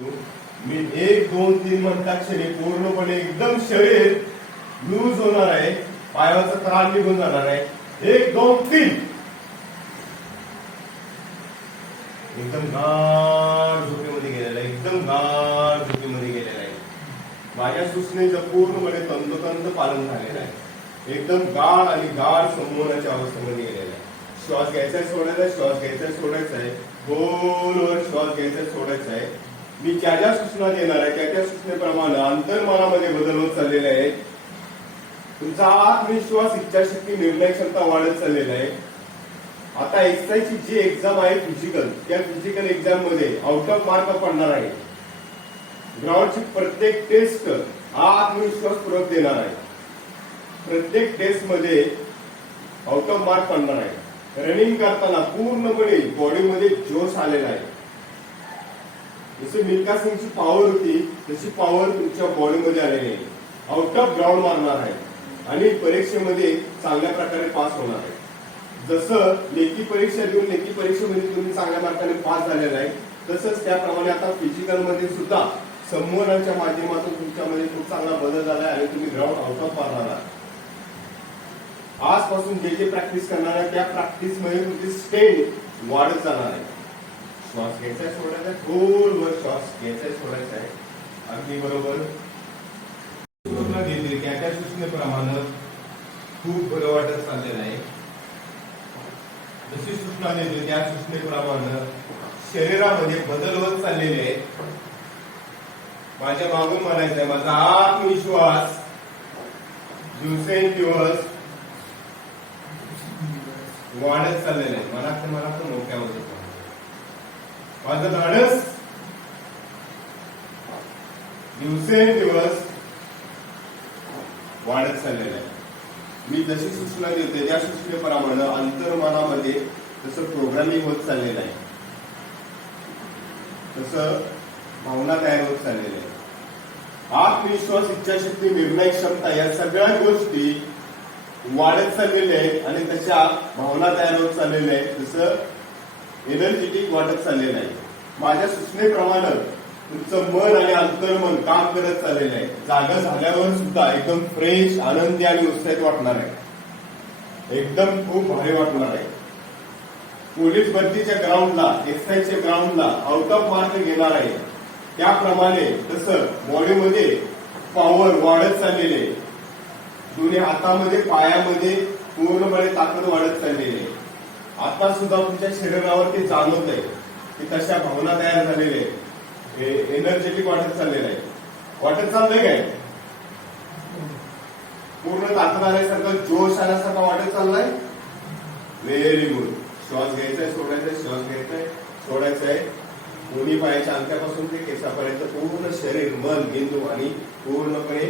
मी एक दोन तीन म्हणता क्षणी पूर्णपणे एकदम शरीर लूज होणार आहे. पायाचा त्राण निघून जाणार आहे. एक दोन तीन. एकदम गाढ झोपेमध्ये गेलेला आहे. एकदम गाढ झोपेमध्ये गेलेला आहे. माझ्या सूचनेचं पूर्णपणे तंतोतंत पालन झालेलं आहे. एकदम गाढ आणि गाढ संमोहनाच्या अवस्थेमध्ये गेलेला आहे. श्वास घ्यायचा सोडायचा आहे, श्वास घ्यायचा सोडायचा आहे. गोलवर श्वास घ्यायचा सोडायचा आहे. मी ज्या ज्या सूचना देणार आहे त्या त्या सूचनेप्रमाणे अंतर्मनामध्ये बदल होत चाललेले आहेत. तुमचा आत्मविश्वास इच्छाशक्ती निर्णय क्षमता वाढत चाललेला आहे. आता एक्सरसाइजची जी एक्झाम आहे फिजिकल त्या फिजिकल एक्झाममध्ये आउट ऑफ मार्क पडणार आहे. ग्राउंडची प्रत्येक टेस्ट हा आत्मविश्वास पूर्वक देणार आहे. प्रत्येक टेस्टमध्ये आउट ऑफ मार्क पडणार आहे. रनिंग करताना पूर्णपणे बॉडीमध्ये जोश आलेला आहे. जशी मिल्का सिंगची पॉवर होती तशी पॉवर तुमच्या बॉडीमध्ये आलेली आहे. आउट ऑफ ग्राउंड मारणार आहे. आणि परीक्षेमध्ये चांगल्या प्रकारे पास होणार आहे. जसं लेखी परीक्षा देऊन लेखी परीक्षेमध्ये तुम्ही चांगल्या मार्काने पास झालेला आहे तसंच त्याप्रमाणे आता फिजिकलमध्ये सुद्धा संमोहनाच्या माध्यमातून तुमच्यामध्ये खूप चांगला बदल झाला आहे आणि तुम्ही ग्राउंड आउट ऑफ मारणार आहात. आजपासून जे जे प्रॅक्टिस करणार आहे त्या प्रॅक्टिसमध्ये तुमची स्टेंड वाढत जाणार आहे. श्वास घ्यायचा आहे, सोडायचा आहे, खोलवर श्वास घ्यायचा आहे, सोडायचा आहे. अगदी बरोबर. सूचना दिली त्या सूचनेप्रमाणे खूप बरं वाटत चाललेलं आहे. जशी सूचना दिली त्या सूचनेप्रमाणे शरीरामध्ये बदल होत चाललेले आहेत. माझ्या मागून म्हणायचंय आहे माझा आत्मविश्वास दिवसेंदिवस वाढत चाललेलं आहे. मला तर मला तर मोठ्या माझं धाडस दिवसेंदिवस वाढत चाललेलं आहे. मी जशी सूचना देते त्या सूचनेप्रमाणे अंतर्मनामध्ये तसं प्रोग्रामिंग होत चाललेलं आहे तसं भावना तयार होत चाललेल्या आहे आत्मविश्वास इच्छाशक्ती निर्णय क्षमता या सगळ्या गोष्टी वाढत चाललेल्या आहेत आणि त्याच्या भावना तयार होत चाललेल्या आहेत. तसं एनर्जेटिक वाढत चाललेलं आहे माझ्या सूचनेप्रमाणे तुमचं मन आणि अंतर्मन काम करत चाललेलं आहे जागा झाल्यावर सुद्धा एकदम फ्रेश आनंदी आणि उत्साहित वाटणार आहे. एकदम खूप भारी वाटणार आहे. पोलीस भरतीच्या ग्राउंडला एसआयच्या ग्राउंडला आउट ऑफ मार्क घेणार आहे. त्याप्रमाणे तसं बॉडीमध्ये पॉवर वाढत चाललेली. आहे दोन्ही हातामध्ये पायामध्ये पूर्णपणे ताकद वाढत चाललेली आहे. आता सुद्धा तुमच्या शरीरावर ते जाणवत आहे की तशा भावना तयार झालेल्या आहेत. एनर्जेटिक वाटत चाललेलं आहे. वाटत चाललंय काय? पूर्ण ताकद आल्यासारखं जोश आल्यासारखं वाटत चाललाय? व्हेरी गुड श्वास घ्यायचा आहे सोडायचा आहे श्वास घ्यायचा आहे सोडायचा आहे दोन्ही पायाच्या अंत्यापासून ते केसापर्यंत पूर्ण शरीर मन बिंदू आणि पूर्णपणे